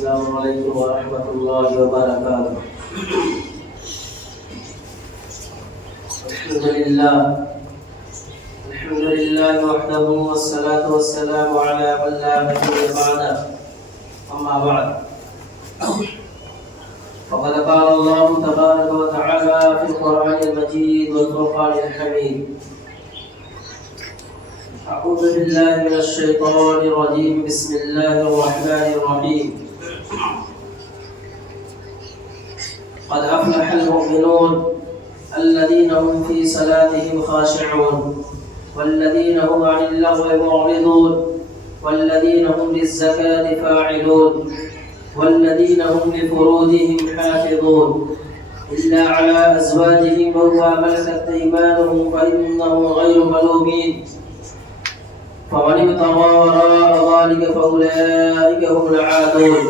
السلام علیکم ورحمۃ اللہ وبرکاتہ۔ الحمد للہ وحدہ والصلاة والسلام علی من لا نبی بعدہ، اما بعد فقد قال اللہ تبارک وتعالی فی القرآن المجید والفرقان الحمید۔ اعوذ باللہ من الشیطان الرجیم، بسم اللہ الرحمن الرحیم۔ قد افلح المؤمنون الذين هم في صلاتهم خاشعون والذين هم عن اللغو معرضون والذين هم للزكاة فاعلون والذين هم لفروجهم حافظون إلا على أزواجهم أو ما ملكت أيمانهم فإنهم غير ملومين فمن ابتغى وراء ذلك فأولئك هم العادون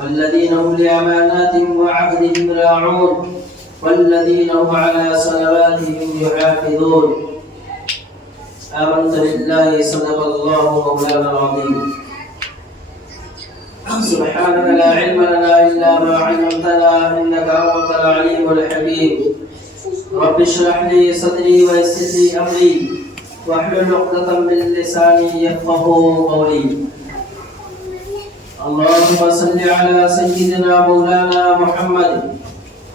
والذين هم لأماناتهم وعهدهم راعون والذين هم على صلواتهم يحافظون۔ آمنت بالله صدق الله مولانا العظيم۔ سبحانك لا علم لنا إلا ما علمتنا إنك أنت العليم الحكيم۔ رب اشرح لي صدري ويسر لي أمري واحلل عقدة من لساني يفقهوا قولي۔ اللهم صل على سيدنا مولانا محمد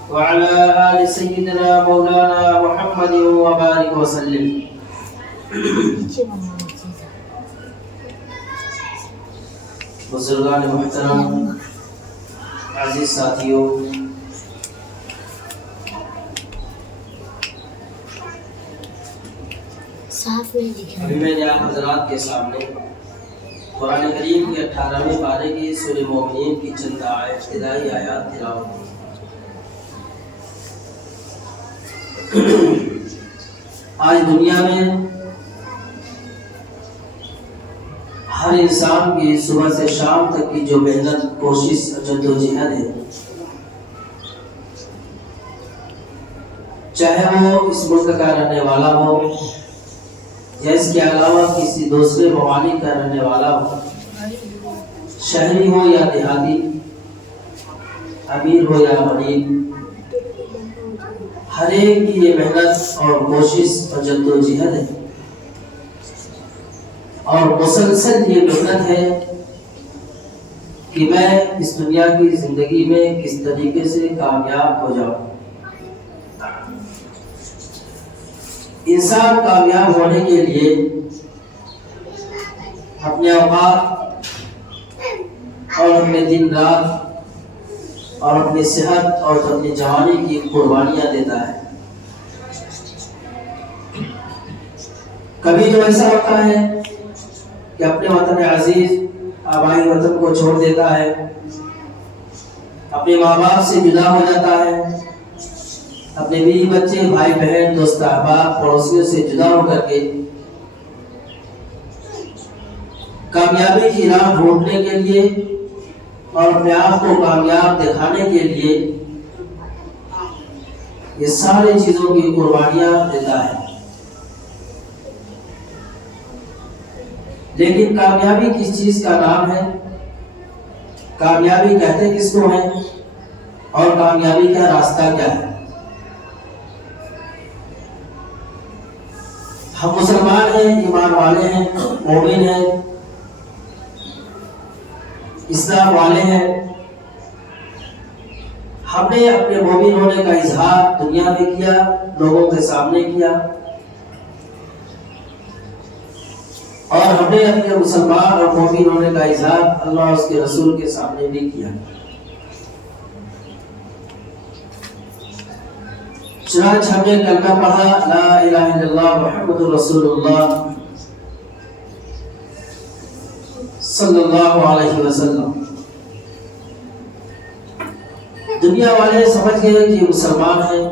وعلى آل سيدنا مولانا محمد وبارك وسلم۔ بزرگان محترم، عزیز ساتھیوں، ابھی میں نے آپ حضرات کے سامنے قرآن کریم کے 18ویں پارے کی سورہ مومنین کی چند ابتدائی آیات تلاوت کی۔ آج دنیا میں ہر انسان کی صبح سے شام تک کی جو محنت، کوشش، جدوجہد ہے، چاہے وہ اس ملک کا رہنے والا ہو یا اس کے علاوہ کسی دوسرے ممالک کا رہنے والا ہو، شہری ہو یا دیہاتی، امیر ہو یا غریب، ہر ایک کی یہ محنت اور کوشش اور جدوجہد ہے، اور مسلسل یہ محنت ہے کہ میں اس دنیا کی زندگی میں کس طریقے سے کامیاب ہو جاؤں۔ انسان کامیاب ہونے کے لیے اپنے اوقات اور اپنے دن رات اور اپنی صحت اور اپنی جوانی کی قربانیاں دیتا ہے۔ کبھی تو ایسا ہوتا ہے کہ اپنے وطن عزیز، آبائی وطن کو چھوڑ دیتا ہے، اپنے ماں باپ سے جدا ہو جاتا ہے، اپنے بیوی بچے، بھائی بہن، دوست احباب، پڑوسیوں سے جدا ہو کر کے کامیابی کی راہ ڈھونڈنے کے لیے اور اپنے آپ کو کامیاب دکھانے کے لیے یہ ساری چیزوں کی قربانیاں دیتا ہے۔ لیکن کامیابی کس چیز کا نام ہے؟ کامیابی کہتے کس کو ہیں؟ اور کامیابی کا راستہ کیا ہے؟ ہم مسلمان ہیں، ایمان والے ہیں، مومن ہیں، اسلام والے ہیں۔ ہم نے اپنے مومن ہونے کا اظہار دنیا میں کیا، لوگوں کے سامنے کیا، اور ہم نے اپنے مسلمان اور مومن ہونے کا اظہار اللہ اور اس کے رسول کے سامنے بھی کیا۔ چنانچہ ہم نے کلمہ پڑھا، لا الہ الا اللہ محمد رسول اللہ صلی اللہ علیہ وسلم۔ دنیا والے سمجھ گئے کہ یہ مسلمان ہیں،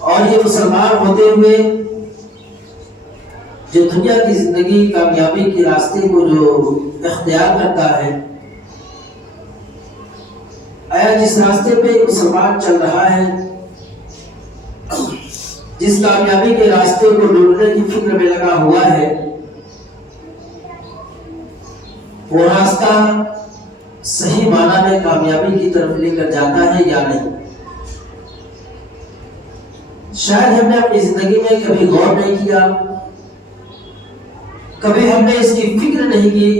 اور یہ مسلمان ہوتے ہوئے جو دنیا کی زندگی، کامیابی کے راستے کو جو اختیار کرتا ہے، آیا جس راستے پہ مسلمان چل رہا ہے، جس کامیابی کے راستے کو ڈھونڈنے کی فکر میں لگا ہوا ہے، وہ راستہ صحیح معنی میں کامیابی کی طرف لے کر جاتا ہے یا نہیں؟ شاید ہم نے اپنی زندگی میں کبھی غور نہیں کیا، کبھی ہم نے اس کی فکر نہیں کی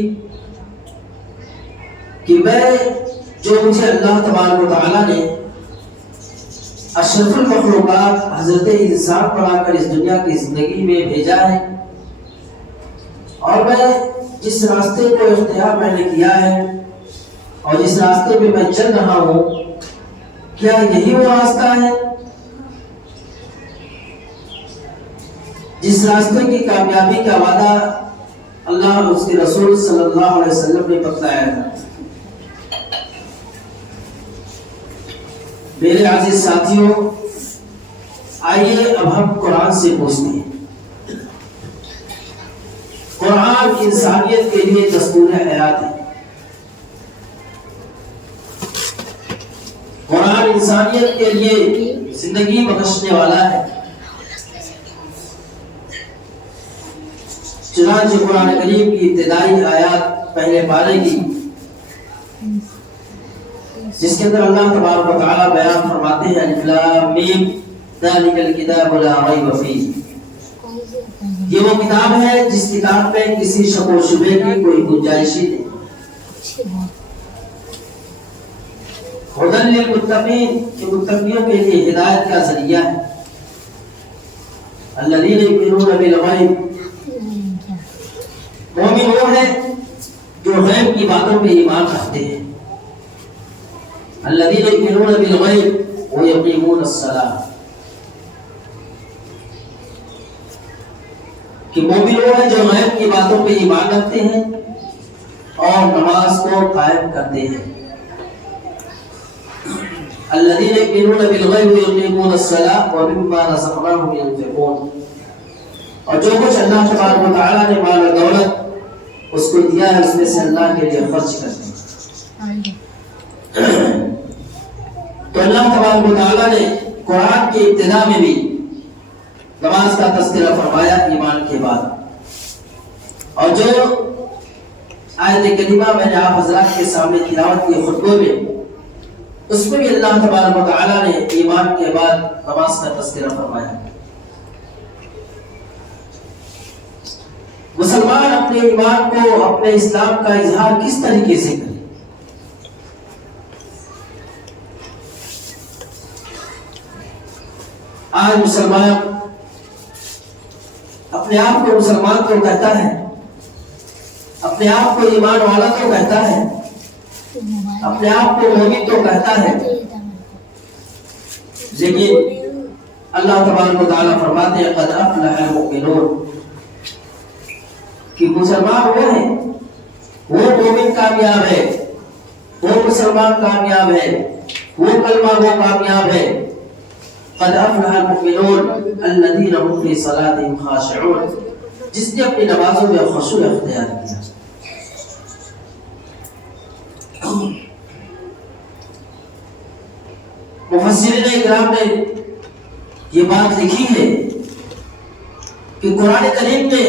کہ جو مجھے اللہ تبارک و تعالیٰ نے اشرف المخلوقات حضرت انسان بنا کر اس دنیا کی زندگی میں بھیجا ہے، اور میں جس راستے کو اختیار میں نے کیا ہے اور جس راستے میں میں چل رہا ہوں، کیا یہی وہ راستہ ہے جس راستے کی کامیابی کا وعدہ اللہ اور اس کے رسول صلی اللہ علیہ وسلم نے بتلایا تھا؟ میرے عزیز ساتھیوں، آئیے اب ہم قرآن سے پوچھتے ہیں۔ قرآن انسانیت کے لیے دستور حیات ہے۔ قرآن انسانیت کے لیے زندگی بخشنے والا ہے۔ چنانچہ قرآن کریم کی ابتدائی آیات پہلے پارے کی، جس کے اندر اللہ تبارک و تعالیٰ بیان فرماتے ہیں الف لام میم ذالک الکتاب لا ریب فیہ، یہ وہ کتاب ہے جس کتاب میں کسی شک و شبہ کی کوئی گنجائش ہی نہیں۔ ہدی للمتقین، کہ متقیوں کے لیے ہدایت کا ذریعہ ہے۔ الذین یؤمنون بالغیب، مومن وہ ہے جو غیب کی باتوں پہ ایمان رکھتے ہیں۔ الذین یؤمنون بالغیب ویقیمون الصلاۃ، کہ مومن وہ ہے جو غیب کی باتوں پہ ایمان رکھتے ہیں اور نماز کو قائم کرتے ہیں۔ الذین یؤمنون بالغیب ویقیمون الصلاۃ ومما رزقناہم ينفقون، اور جو کچھ اللہ تبارک و تعالیٰ نے مال و دولت اس کو دیا ہے، اس میں سے اللہ کے لیے خرچ کرتے ہیں۔ تو اللہ تبارک و تعالیٰ نے قرآن کی ابتدا میں بھی نماز کا تذکرہ فرمایا ایمان کے بعد، اور جو آیت کریمہ میں نے آپ حضرات کے سامنے تلاوت کی خطبے میں، اس میں بھی اللہ تبارک و تعالیٰ نے ایمان کے بعد نماز کا تذکرہ فرمایا۔ مسلمان اپنے ایمان کو، اپنے اسلام کا اظہار کس طریقے سے کرے؟ آج مسلمان اپنے آپ کو مسلمان تو کہتا ہے، اپنے آپ کو ایمان والا تو کہتا ہے، اپنے آپ کو مومن تو کہتا ہے، لیکن اللہ تبارک و تعالیٰ فرماتے ہیں قد افلح المؤمنون، کہ مسلمان وہ ہے، وہ مومن کامیاب ہے، وہ مسلمان کامیاب ہے، وہ کلمہ وہ کامیاب ہے۔ قد افلح المؤمنون الذین هم فی صلاتهم خاشعون، جس نے اپنی نمازوں میں خشوع اختیار کیا۔ مفسرین اکرام نے یہ بات لکھی ہے کہ قرآن کریم نے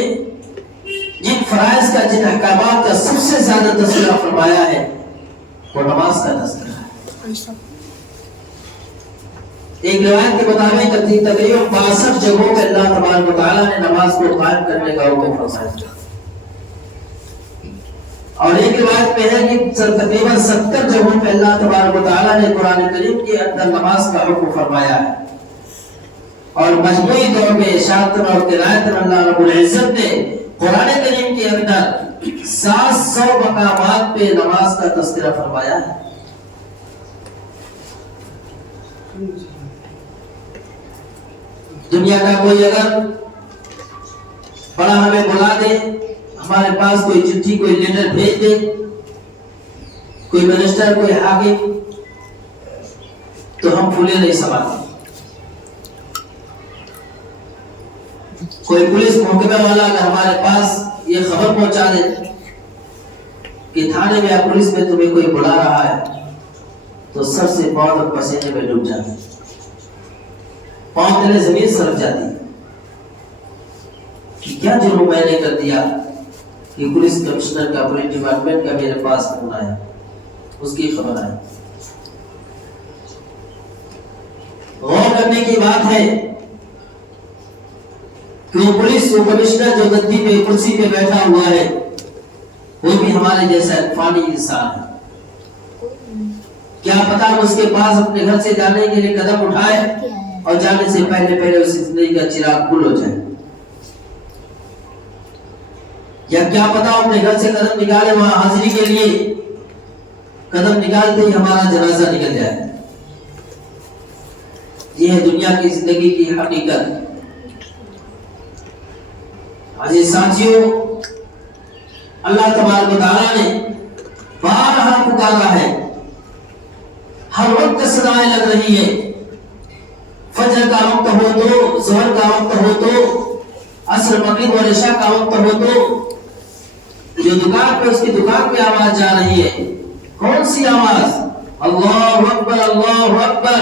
جن فرائض کا، جن احکامات کا سب سے زیادہ تذکرہ فرمایا ہے وہ نماز کا تذکرہ ہے۔ ایک روایت کے مطابق تقریباً 62 جگہوں پہ اللہ تبارک و تعالیٰ نے نماز کو قائم کرنے کا حکم فرمایا، اور ایک روایت میں ہے کہ تقریباً 70 جگہوں پہ اللہ تبارک و تعالیٰ نے قرآن کریم کے اندر نماز کا حکم فرمایا ہے، اور مجموعی طور پہ اشارتاً اور قرائتاً اللہ رب العزت نے قرآن کریم کے اندر 700 مقامات پہ نماز کا تذکرہ فرمایا ہے۔ دنیا کا کوئی اگر بڑا ہمیں بلا دے، ہمارے پاس کوئی چٹھی، کوئی لیٹر بھیج دے، کوئی منسٹر، کوئی حاکم، تو ہم پھولے نہیں سماتے۔ کوئی پولیس محکمہ والا اگر ہمارے پاس یہ خبر پہنچا دے کہ تھانے میں یا پولیس میں تمہیں کوئی بلا رہا ہے، تو سر سے پاؤں تک پسینے میں ڈوب جاتے، پاؤں تلے زمین سرک جاتی کہ کیا جرم میں نے کر دیا کہ پولیس کمشنر کا پولیس ڈپارٹمنٹ کا میرے پاس فون آیا، اس کی خبر آئی۔ غور کرنے کی بات ہے کہ وہ پولیس وہ کمشنر جو گدی پہ کرسی پہ بیٹھا ہوا ہے وہ بھی ہمارے جیسا فانی انسان ہے۔ کیا پتا اس کے پاس اپنے گھر سے جانے کے لیے قدم اٹھائے اور جانے سے پہلے اس زندگی کا چراغ گل ہو جائے، یا کیا پتا اپنے گھر سے قدم نکالے وہاں حاضری کے لیے قدم نکالتے ہی ہمارا جنازہ نکل جائے۔ یہ ہے دنیا کی زندگی کی حقیقت۔ عزیز ساتھیوں، اللہ تبارک و تعالیٰ نے بارہا پکارا ہے، ہر وقت صدائیں لگ رہی ہے، فجر کا وقت ہو تو، ظہر کا وقت ہو تو، عصر مغرب اور عشاء کا وقت ہو تو، جو دکان پہ اس کی دکان پہ آواز جا رہی ہے، کون سی آواز؟ اللہ اکبر اللہ اکبر،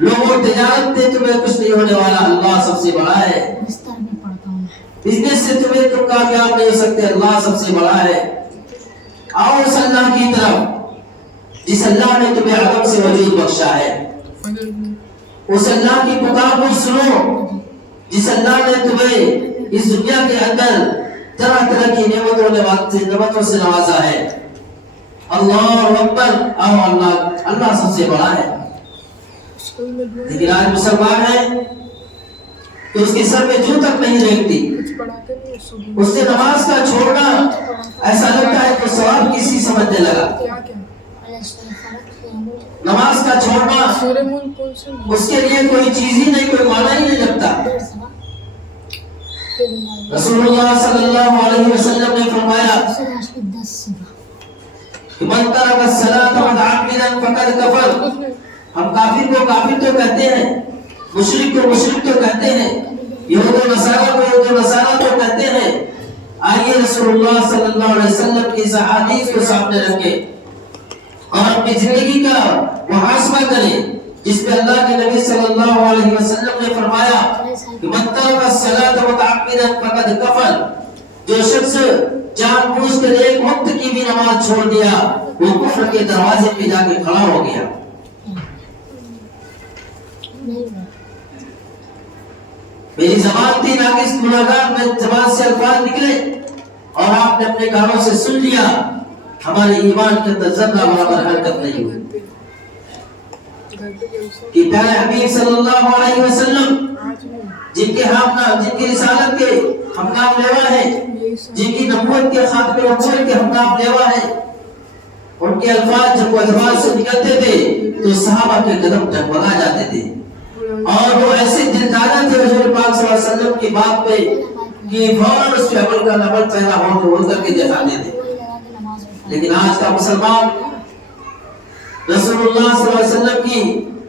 لوگوں تجارت سے تمہیں کچھ نہیں ہونے والا، اللہ سب سے بڑا ہے، بزنس سے تم کامیاب نہیں ہو سکتے، اللہ سب سے بڑا ہے۔ آؤ اس اللہ کی طرف جس اللہ نے تمہیں عدم سے وجود بخشا ہے، اس اللہ کی پکار کو سنو جس اللہ نے تمہیں اس دنیا کے اندر طرح طرح کی نعمتوں سے نوازا ہے۔ اللہ اکبر، آؤ اللہ سب سے بڑا ہے۔ لیکن آج مسلمان ہے تو اس کے سر میں جو تک نہیں رکھتی، اس سے نماز کا چھوڑنا ایسا لگتا ہے کہ سوال کسی سمجھنے لگا۔ نماز کا چھوڑنا اس کے لیے کوئی چیز ہی نہیں، کوئی معنی ہی نہیں لگتا۔ رسول اللہ صلی اللہ علیہ وسلم نے فرمایا کہ من ترک الصلاۃ متعمدا فقد کفر۔ ہم کافر کو کافر تو کہتے ہیں، مشرک کو مشرک تو کہتے ہیں، یہود و نصارہ کو یہود و نصارہ تو کہتے ہیں۔ آئیے رسول اللہ صلی اللہ علیہ وسلم کی اس احادیث کو سامنے رکھیں اور اپنی زندگی کا محاسبہ کریں، جس میں اللہ کے نبی صلی اللہ علیہ وسلم نے فرمایا کہ من ترک الصلاۃ متعمدا فقد کفر۔ جو شخص جان بوجھ کر ایک وقت کی بھی نماز چھوڑ دیا وہ کفر کے دروازے پہ جا کے کھڑا ہو گیا۔ میری زبان تھی ناقص، گناہگار، میں زبان سے الفاظ نکلے اور آپ نے اپنے کانوں سے سن لیا، ہمارے ایمان کے اندر ذرہ برابر حرکت نہیں ہوئی کہ پیارے حبیب صلی اللہ علیہ وسلم جن کی رسالت کے ہم نام لیوا ہے، جن کی نبوت کے خاتمے نبوت کے ہم نام لیوا ہے، ان کے الفاظ جب وہ زبان سے نکلتے تھے تو صحابہ کے قدم ڈگمگا جاتے تھے، اور وہ ایسے دلدادہ تھے حضور پاک صلی اللہ علیہ وسلم کی بات پہ کہ فوراً اس پہ عمل پیدا ہو کر کے دکھاتے تھے۔ لیکن آج کا مسلمان رسول اللہ صلی اللہ علیہ وسلم کی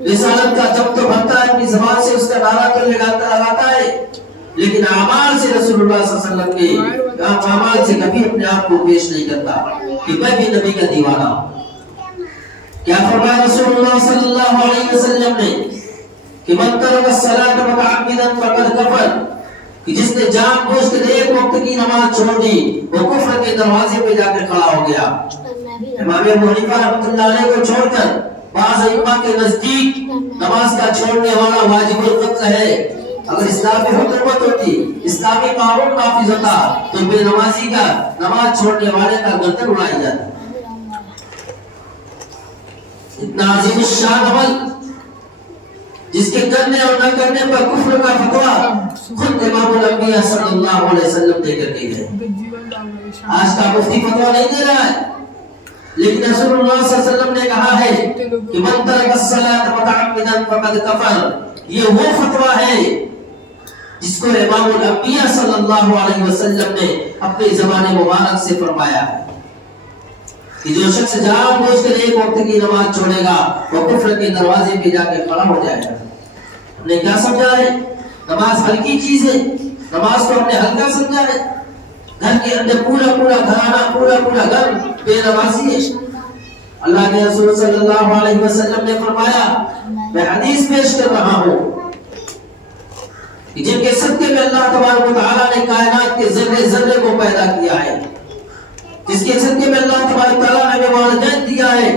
رسالت کا جب تو بھرتا ہے، اپنی زبان سے اس کا نعرہ تو لگاتا ہے، لیکن اعمال سے رسول اللہ صلی اللہ علیہ وسلم کے اعمال سے کبھی اپنے آپ کو پیش نہیں کرتا کہ میں بھی نبی کا دیوانہ ہوں۔ کیا فرمایا رسول اللہ صلی اللہ علیہ وسلم نے کہ من ترک الصلاۃ متعمدا فقد کفر، کہ جس نے جان بوجھ کر ایک وقت کی نماز چھوڑ دی وہ کفر کے دروازے پہ جا کر کھڑا ہو گیا۔ امام ابو حنیفہ رحمۃ اللہ علیہ کو چھوڑ کر بعض ائمہ کے نزدیک نماز کا چھوڑنے والا واجب القتل ہے۔ اگر اسلامی حکومت ہوتی، اسلامی قانون نافذ ہوتا تو بے نمازی کا، نماز چھوڑنے والے کا گردن اڑائی جاتا۔ اتنا عظیم الشان عمل جس کے کرنے اور نہ کرنے پر کفر کا فتویٰ خود امام الانبیاء صلی اللہ علیہ وسلم دے کر کے گئے۔ آج کا مفتی فتویٰ نہیں دے رہا ہے، لیکن رسول اللہ صلی اللہ علیہ وسلم نے کہا ہے کہ من ترک الصلاۃ متعمدا فقد کفر۔ یہ وہ فتویٰ ہے جس کو امام الانبیاء صلی اللہ علیہ وسلم نے اپنی زبان مبارک سے فرمایا ہے کہ جو شخص جان بوجھ کر ایک وقت کی نماز چھوڑے گا وہ کفر کے دروازے پہ جا کے کھڑا ہو جائے گا۔ ہم نے کیا سمجھا ہے؟ نماز ہلکی چیز ہے، نماز کو ہم نے ہلکا سمجھا ہے۔ گھر کے اندر پورا گھرانہ، پورا گھر بے نمازی ہے۔ اللہ کے رسول صلی اللہ علیہ وسلم نے فرمایا، میں حدیث پیش کر رہا ہوں کہ جن کے صدقے میں اللہ تبارک و تعالیٰ نے کائنات کے ذرے ذرے کو پیدا کیا ہے، جس کے صدقے میں اللہ تبارک و تعالیٰ نے ہمیں والدین دیا ہے،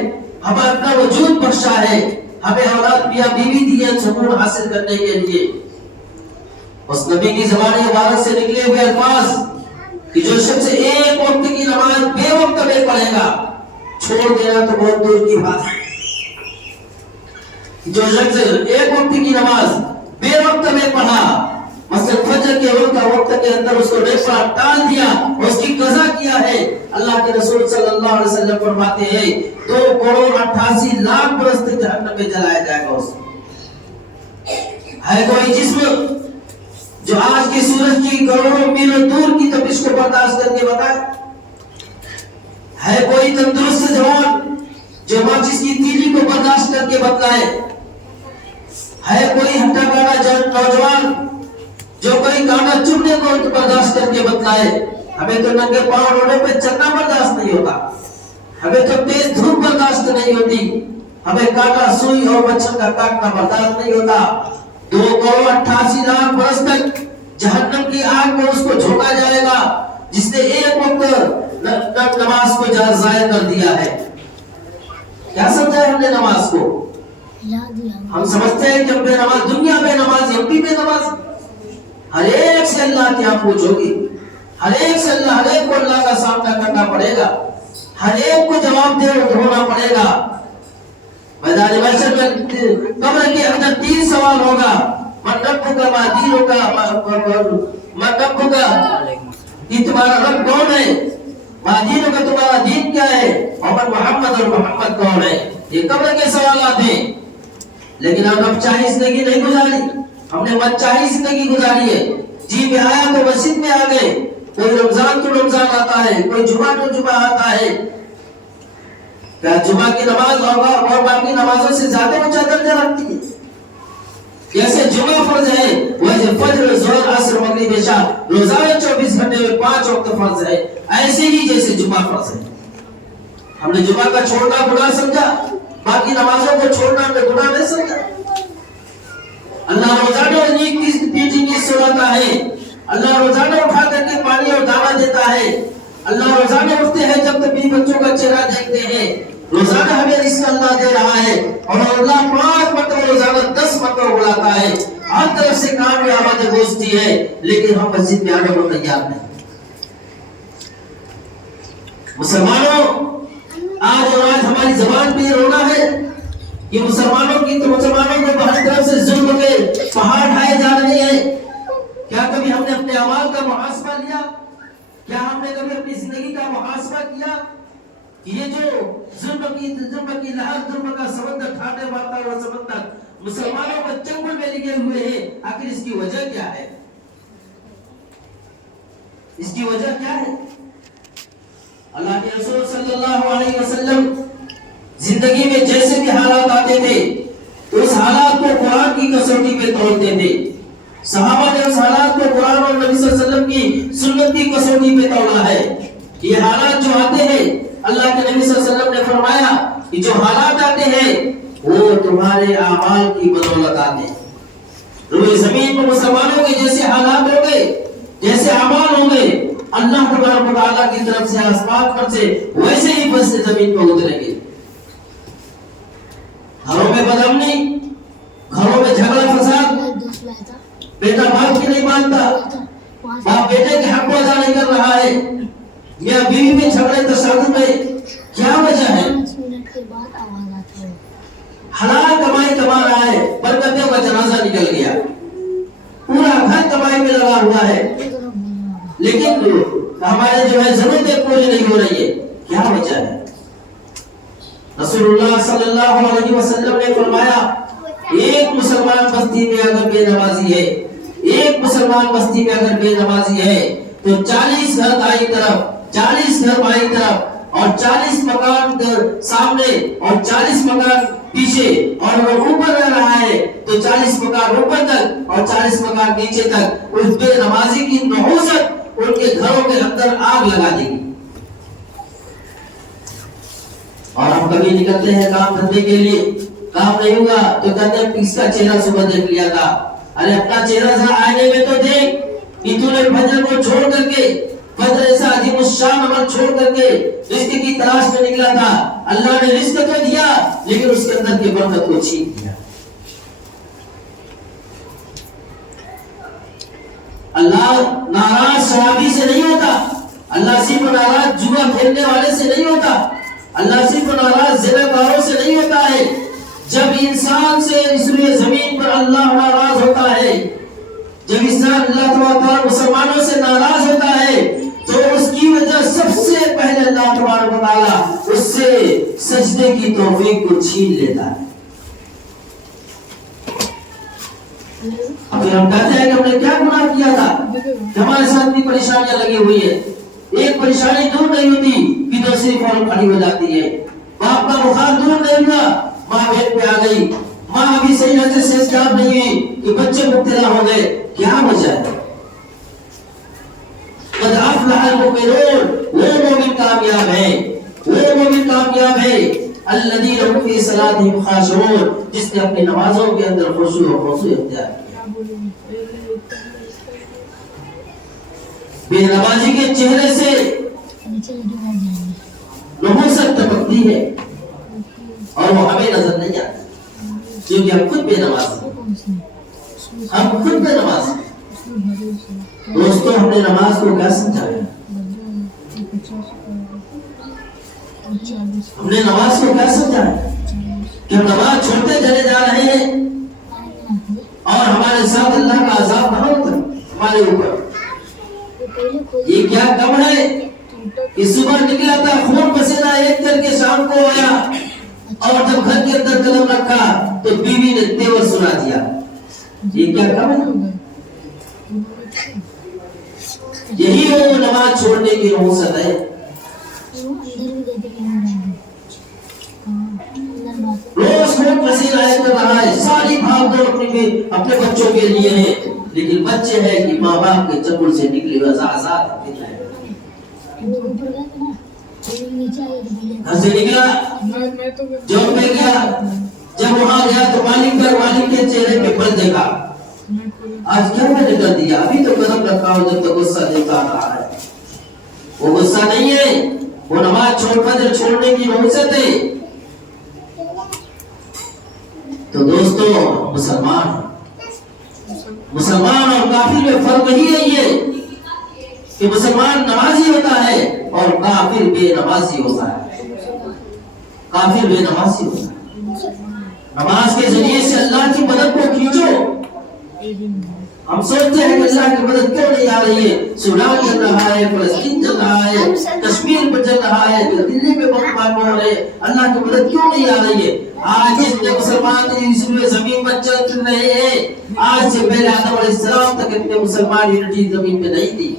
ہمیں اپنا وجود بخشا ہے، ہمیں اولاد میاں بیوی دی ہے سکون حاصل کرنے کے لیے۔ اس نبی کی زبان مبارک سے نکلے ہوئے الفاظ کہ جو شخص ایک وقت کی نماز بے وقت میں پڑھے گا، چھوڑ دینا تو بہت دور کی بات ہے۔ جو شخص ایک وقت کی نماز بے وقت میں پڑھا، مثلا فجر کے وقت کے اندر اس کو نہیں پڑھا، ٹال دیا، اس کی قضا کیا ہے، اللہ کے رسول صلی اللہ علیہ وسلم فرماتے ہیں 2,88,00,000 برس تک جہنم میں جلایا جائے گا۔ اس ہے کوئی جسم جو آج کے سورج کی کروڑوں میلوں دور کی تپش کو برداشت کر کے بتائے؟ ہے کوئی تندرست جوان جو ماچس کی تیلی کو برداشت کر کے بتلائے؟ ہے کوئی ہٹا کاٹا نوجوان جو کوئی کاٹا چبنے کو برداشت کر کے بتلائے؟ ہمیں تو ننگے پاؤں روڈوں پہ چلنا برداشت نہیں ہوتا، ہمیں تو تیز دھوپ برداشت نہیں ہوتی، ہمیں کاٹا سوئی اور مچھر کا کاٹنا برداشت نہیں ہوتا۔ 2,88,00,000 برس تک جہنم کی آگ میں اس کو جھونکا جائے گا جس نے ایک وقت نماز کو ضائع کر دیا ہے۔ کیا سمجھا ہے ہم نے نماز کو؟ ہم سمجھتے ہیں کہ ہم بے نماز، دنیا بے نماز، ہم بھی بے نماز۔ ہر ایک سے اللہ کی آپ پوچھو گی، ہر ایک سے ہر ایک کو اللہ کا سامنا کرنا پڑے گا، ہر ایک کو جواب ہونا پڑے گا۔ میدان محشر میں قبر کے اندر 3 سوال ہوگا، من ربک ما دینک، من ربک کہ تمہارا رب کون ہے، ما دینک تمہارا دین کیا ہے، اور من محمد اور محمد کون ہے۔ یہ قبر کے سوالات ہیں۔ لیکن ہم رب چاہی زندگی نہیں گزاری، ہم نے من چاہی زندگی گزاری ہے۔ جی میں آیا تو مسجد میں آ گئے، کوئی رمضان تو رمضان آتا ہے، کوئی جمعہ تو جمعہ آتا ہے۔ کیا جمعہ کی نماز اور باقی نمازوں سے زیادہ اونچا درجہ رکھتی ہے؟ جیسے جمعہ فرض ہے ویسے فجر، ظہر، عصر، مغرب، عشاء روزانہ 24 گھنٹے میں 5 وقت فرض ہے، ایسے ہی جیسے جمعہ فرض ہے۔ ہم نے جمعہ کا چھوڑنا گناہ سمجھا، باقی نمازوں کو چھوڑنا ہم نے گناہ نہیں سمجھا۔ اللہ روزانہ نیک کی پیٹی کی سلاتا ہے، اللہ روزانہ اٹھا کر کے پانی اور دعویٰ دیتا ہے، اللہ روزانہ اٹھتے ہیں جب تک بھی بچوں کا چہرہ دیکھتے ہیں، روزانہ ہمیں رزق اللہ دے رہا ہے، اور اللہ 5 مرتبہ روزانہ 10 مرتبہ بلاتا ہے، ہر طرف سے کام میں آوازیں گونجتی ہے، لیکن ہم مسجد میں آنے کو تیار نہیں۔ مسلمانوں، آج اور آج ہماری زبان پہ یہ رونا ہے کہ مسلمانوں کو ہر طرف سے ظلم کے پہاڑ ڈھائے جا رہے ہیں۔ کیا کبھی ہم نے اپنے اعمال کا محاسبہ لیا؟ کیا ہم نے کبھی اپنی زندگی کا محاسبہ کیا کہ یہ جو ظلم کی لہر، ظلم کا سمندر ٹھاٹے مارتا ہوا سمندر مسلمانوں کو چنگل میں لگے ہوئے ہیں، آخر اس کی وجہ کیا ہے؟ اس کی وجہ کیا ہے؟ اللہ کے رسول صلی اللہ علیہ وسلم زندگی میں جیسے بھی حالات آتے تھے اس حالات کو قرآن کی کسوٹی پہ تولتے تھے۔ صحابہ نے اس حالات کو قرآن اور نبی صلی اللہ علیہ وسلم کی سنت کی کسوٹی پہ تولا ہے۔ یہ حالات جو آتے ہیں، اللہ کے نبی صلی اللہ علیہ وسلم نے فرمایا کہ جو حالات آتے ہیں وہ تمہارے اعمال کی بدولت آتے ہیں۔ روئے زمین پر مسلمانوں کے جیسے حالات ہوں گے، جیسے اعمال ہوں گے، اللہ تبارک و تعالیٰ کی طرف سے آسمان پر سے ویسے ہی فرشتے زمین پر اتریں گے۔ گھروں میں بدامنی، گھروں میں جھگڑا فساد، بیٹا باپ کی نہیں مانتا، باپ بیٹے کے حق کو ادا نہیں کر رہا ہے، یا بیوی میں جھگڑے تصادم میں، کیا وجہ ہے؟ حلال کمائی کما رہا ہے، برکتوں کا جنازہ نکل گیا، پورا گھر کمائی میں لگا ہوا ہے، لیکن ہمارے جو ہے ضرورتیں پوری نہیں ہو رہی ہے، کیا وجہ ہے؟ رسول اللہ صلی اللہ علیہ وسلم نے فرمایا ایک مسلمان بستی میں اگر بے نمازی ہے، ایک مسلمان بستی میں اگر بے نمازی ہے تو 40 گھر دائیں طرف، 40 گھر بائیں طرف، اور 40 مکان سامنے اور 40 مکان پیچھے، اور اگر اوپر رہ رہا ہے تو 40 مکان اوپر تک اور 40 مکان نیچے تک اس بے نمازی کی نحوست ان کے گھروں کے اندر آگ لگا دے گی۔ اور ہم کبھی نکلتے ہیں کام دھندے کے لیے، کام نہیں ہوگا تو کہتے ہیں کس کا چہرہ صبح دیکھ لیا تھا، ارے اپنا چہرہ ذرا آئینے میں تو دیکھ کہ تو نے فجر کو چھوڑ کر کے، فجر ایسا عظیم الشان عمل چھوڑ کر کے رزق کی تلاش میں نکلا تھا. اللہ نے رزق تو دیا لیکن اس کے اندر کی برکت کو چھین دیا. اللہ ناراض شرابی سے نہیں ہوتا، اللہ صرف ناراض جوا کھیلنے والے سے نہیں ہوتا، اللہ صرف ناراض زناکاروں سے نہیں ہوتا ہے. جب انسان سے اس لیے زمین پر اللہ ناراض ہوتا ہے، جب انسان اللہ تبارک مسلمانوں سے ناراض ہوتا ہے تو اس کی وجہ سب سے پہلے اللہ تبارک و تعالی اس سے سجدے کی توفیق کو چھین لیتا ہے. ابھی ہم کہتے ہیں کہ ہم نے کیا گناہ کیا تھا کہ ہمارے ساتھ بھی پریشانیاں لگی ہوئی ہے. ایک پریشانی دور نہیں ہوتی کہ دوسری فوراً کھڑی ہو جاتی ہے. باپ کا بخار دور نہیں ہوا، ماں بیٹ پہ آ گئی. ماں ابھی صحیح طرح سے صحتیاب نہیں ہوئی کہ بچے مبتلا ہو گئے. کیا وجہ ہے؟ قد افلح المؤمنون، وہ مومن کامیاب ہے، وہ مومن کامیاب ہے الذین هم فی صلاتهم خاشعون، جس نے اپنی نمازوں کے اندر خشوع و خضوع اختیار کیا. بے نمازی کے چہرے سے نحوست ٹپکتی ہے اور وہ ہمیں نظر نہیں آتی کیونکہ ہم خود بے نماز ہیں، ہم خود بے نماز ہیں. دوستو ہم نے نماز کو کیا سمجھایا؟ ہم نے نماز کو کیا سمجھایا کہ ہم نماز چھوڑتے چلے جا رہے ہیں اور ہمارے ساتھ اللہ کا عذاب نہ ہوتا ہمارے اوپر. یہ کیا کم ہے کہ صبح نکلا تھا خون پسینہ ایک کر کے شام کو آیا اور جب گھر کے اندر قدم رکھا تو بیوی نے تیور سنا دیا. یہ کیا کم ہے؟ یہی وہ نماز چھوڑنے کی نحوست ہے. روز خون پسینہ ایک کر رہا ہے، ساری بھاگ دوڑ اپنے بچوں کے لیے ہے، لیکن بچے ہیں کہ ماں باپ کے چپل سے نکلی ہوئے آزاد گھر سے نکلا جاب میں گیا، جب وہاں گیا تو مالک کے چہرے پہ بل دیکھا. آج کیا میں نے کر دیا؟ ابھی تو قدم رکھا ہو جب تک غصہ دیتا رہا ہے. وہ غصہ نہیں ہے، وہ نماز چھوڑنے کی نحوست ہے. تو دوستو مسلمان اور کافر میں فرق ہی یہی ہے کہ مسلمان نمازی ہوتا ہے اور کافر بے نمازی ہوتا ہے. کافر بے نمازی ہوتا ہے. نماز کے ذریعے سے اللہ کی مدد کو کھینچو. ہم سوچتے ہیں کہ اللہ کی مدد کیوں نہیں آ رہی ہے؟ سودان چل رہا ہے، فلسطین چل رہا ہے، کشمیر پر چل رہا ہے، دلی میں بمبار ہو رہے، اللہ کی مدد کیوں نہیں آ رہی ہے؟ آج اتنے مسلمان اس میں زمین پر چل رہے ہیں، آج سے پہلے آدم علیہ السلام تک اتنے مسلمان یونٹی زمین پہ نہیں تھی،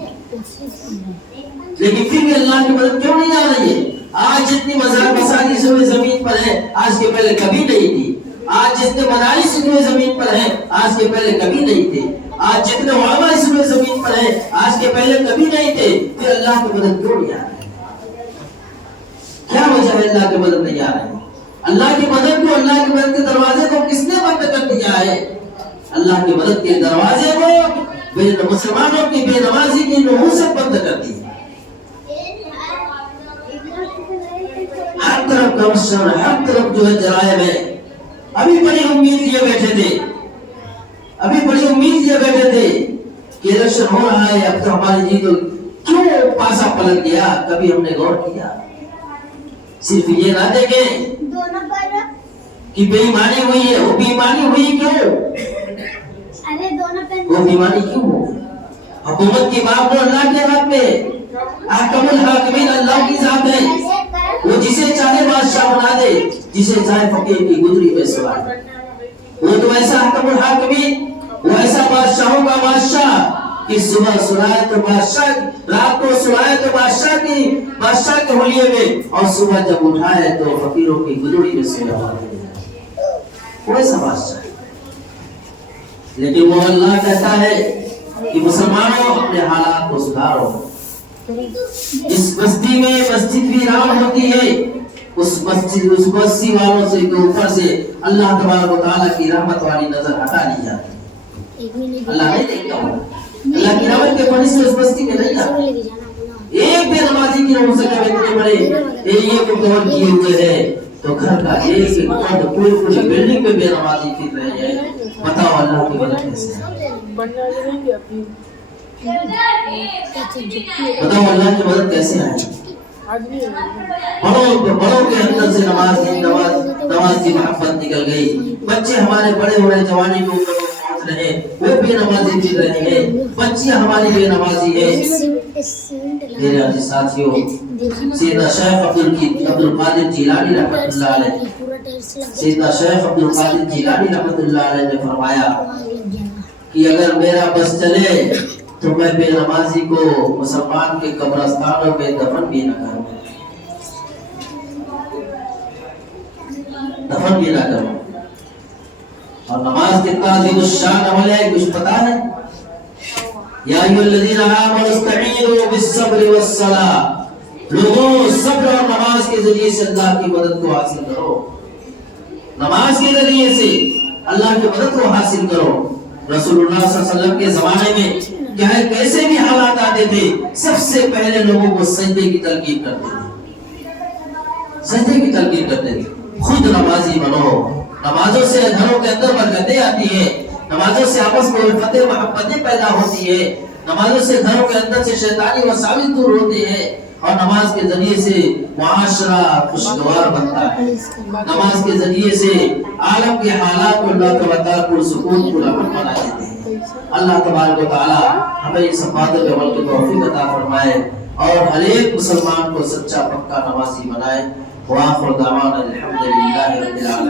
لیکن پھر بھی اللہ کی مدد کیوں نہیں آ رہی ہے؟ آج جتنی مزار مساجد اس میں زمین پر ہے، آج کے پہلے کبھی نہیں تھی. آج جتنے مدارس اس میں زمین پر ہیں، آج کے پہلے کبھی نہیں تھے. آج جتنے علماء اس میں زمین پر ہیں، آج کے پہلے کبھی نہیں تھے. پھر اللہ کی مدد کیوں نہیں آ رہی؟ کیا وجہ ہے اللہ کی مدد نہیں آ رہی؟ اللہ کی مدد کو، اللہ کی مدد کے دروازے کو کس نے بند کر دیا ہے؟ اللہ کی مدد کے دروازے کو مسلمانوں کی بے نمازی کی نحوست بند کر دی. ہر طرف کرپشن، ہر طرف جو ہے جرائم ہے. ابھی بڑی امید لیے بیٹھے تھے کہ الیکشن ہو رہا ہے، اب تو ہماری جیت کیوں پاسا پلٹ گیا؟ کبھی ہم نے غور کیا؟ صرف یہ نہ دیکھیں کہ بے ایمانی ہوئی ہے، وہ بے ایمانی ہوئی کیوں؟ وہ بے ایمانی کیوں ہو؟ حکومت کی بات تو اللہ کے ہاتھ میں، احکم الحاکمین اللہ کی ذات ہے. وہ جسے چاہے بادشاہ بنا دے، جسے چاہے فقیر کی گدری پہ سوار. وہ تو ایسا احکم الحاکمین، وہ ایسا بادشاہوں کا بادشاہ کہ صبح سلائے تو بادشاہ، رات کو سلائے تو بادشاہ کے حلیے میں، اور صبح جب اٹھائے تو فقیروں کی گدری میں سویا ہوا. وہ ایسا بادشاہ ہے. لیکن وہ اللہ کہتا ہے کہ مسلمانوں اپنے حالات کو سدھارو. اس بستی میں مسجد ویران ہوتی ہے، اس بستی والوں سے کے اوپر سے اللہ تبارک و تعالیٰ کی رحمت والی نظر ہٹا لی جاتی ہے. اللہ نہیں دیکھتا ہوں. اللہ کی رحمت کے فرشتے اس بستی میں نہیں آتے. ایک بے نمازی کی روح سے کبھی اتنے بڑے ایک کون کیے ہوئے ہیں تو گھر کا ایک فرد پوری بلڈنگ میں بے نمازی پھر رہے ہیں. بتاؤ اللہ کی مدد کیسے ہے؟ بتاؤ اللہ کی مدد کیسے ہے؟ بڑوں کے اندر سے نماز کی محبت نکل گئی. بچے ہمارے بڑے ہو رہے جوانی کے اوپر پہنچ رہے ہیں وہ بے نمازی پھر رہے ہیں. بچیاں ہماری بے نمازی ہے. میرے عزیز ساتھیوں سیدنا شیخ عبد القادر جیلانی رحمۃ اللہ علیہ سیدنا شیخ عبد القادر جیلانی رحمۃ اللہ علیہ نے فرمایا کہ اگر میرا بس چلے تو میں بے نمازی کو مسلمان کے قبرستانوں میں دفن بھی نہ کروں. دفن بھی نہ کروں. اور نماز کتنا عظیم الشان عمل ہے کچھ پتا ہے؟ یا ایھا الذین آمنوا استعینوا بالصبر والصلاۃ. لوگوں صبر اور نماز کے ذریعے سے اللہ کی مدد کو حاصل کرو. نماز کے ذریعے سے اللہ کی مدد کو حاصل کرو. رسول اللہ صلی اللہ علیہ وسلم کے زمانے میں چاہے کیسے بھی حالات آتے تھے سب سے پہلے لوگوں کو سجدے کی تلقین کرتے تھے. سجدے کی تلقین کرتے تھے. خود نمازی بنو. نمازوں سے گھروں کے اندر برکتیں آتی ہیں. نمازوں سے آپس میں الفت محبتیں پیدا ہوتی ہے. نمازوں سے گھروں کے اندر سے شیطانی وساوس دور ہوتے ہیں اور نماز کے ذریعے سے معاشرہ خوشگوار بنتا ہے. نماز کے ذریعے سے عالم کے حالات کو اللہ تعالیٰ پرسکون پرامن بنا دیتے ہیں. اللہ تبارک و تعالی ہمیں اس باتوں پہ عمل کی توفیق عطا فرمائے اور ہر ایک مسلمان کو سچا پکا نمازی بنائے. وآخر دعوانا الحمدللہ رب العالمین.